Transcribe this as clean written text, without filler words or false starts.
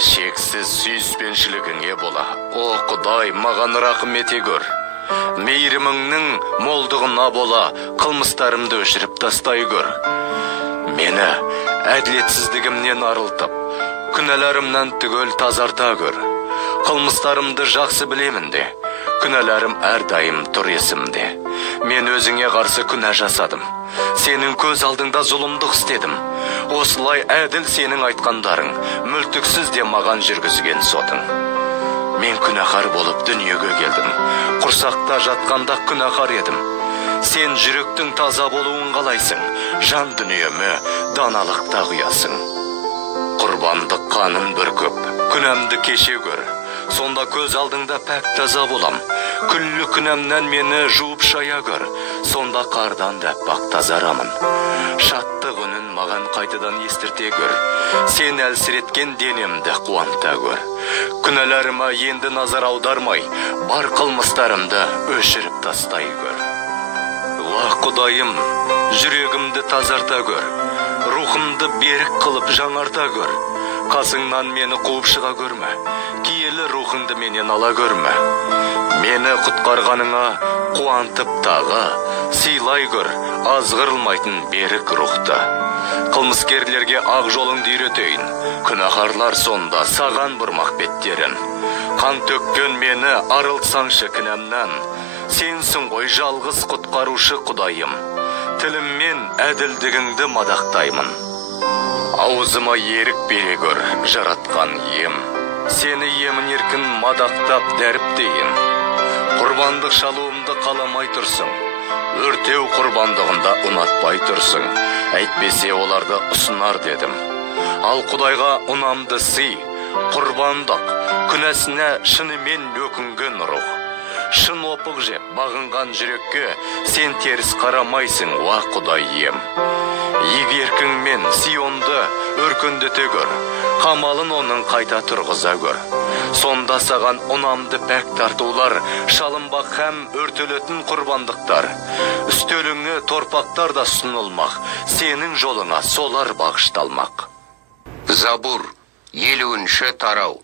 Шексіз сүйіспеншілігіңе бола. О Құдай, маған рақым ете көр. Мейіріміңнің молдығына бола, қылмыстарымды өшіріп тастай көр. Мені әділетсіздігімнен арылтып, күнәларымнан түгел тазарта көр. Қылмыстарымды жақсы білемін де, күнәларым әрдайым тұр есімде. Мен өзіңе қарсы күнә жасадым. Сенің көз алдыңда зұлымдық істедім. Осылай әділ сенің айтқандарың, мүлтіксіз де маған жүргізген сотың. Мен күнәһар болып дүниеге келдім. Құрсақта жатқанда күнәһар едім. Сен жүректің таза болуын қалайсың, жан дүниеме даналықта құясың. Құрбандық қаным бір көп, күнәмді кеше көр. Сонда көз алдыңда пәк таза болам. Күллі күнәмнен мені жуып шая көр. Сонда қардан да пак тазарамын. Шаттық үнін маған қайтадан естірте көр. Сен әлсіреткен денемді қуанта көр. Күнәларыма енді назар аудармай, бар қылмыстарымды өшіріп тастай көр. Ва Құдайым, жүрегімді тазарта көр. Рухымды берік қылып жаңарта көр. Қасыңнан мені қуып шыға көрме. Киелі рухыңды менен ала көрме. Мені құтқарғаныңа қуантып тағы, сыйлай көр азғырылмайтын берік рухты. Қылмыскерлерге ақ жолыңды үйретейін. Күнәһарлар сонда саған бұрмақ беттерін. Қан төккен мені арылтсаңшы кінәмнен. Сенсің ғой жалғыз құтқарушы Құдайым. Тіліммен әділдігіңді мадақтаймын. Аузыма ерік бере көр, жаратқан ем. Сені емін еркін мадақтап дәріптейін. Құрбандық шалуымды қаламай тұрсың. Өртеу құрбандығында ұнатпай тұрсың. Әйтпесе оларды ұсынар дедім. Ал Құдайға ұнамды сый, құрбандық, күнәсіне шынымен өкінген рух. Шын опық жеп бағынған жүрекке сен теріс қарамайсың, уа Құдай ем. Егеркіңмен Сионды өркендете көр, қамалын оның қайта тұрғыза көр. Сонда саған ұнамды пәк тартулар, шалынбақ һәм өртелетін құрбандықтар. Үстеліңе торпақтар да сұнылмақ, сенің жолыңа солар бағышталмақ. Забур 50-ші тарау.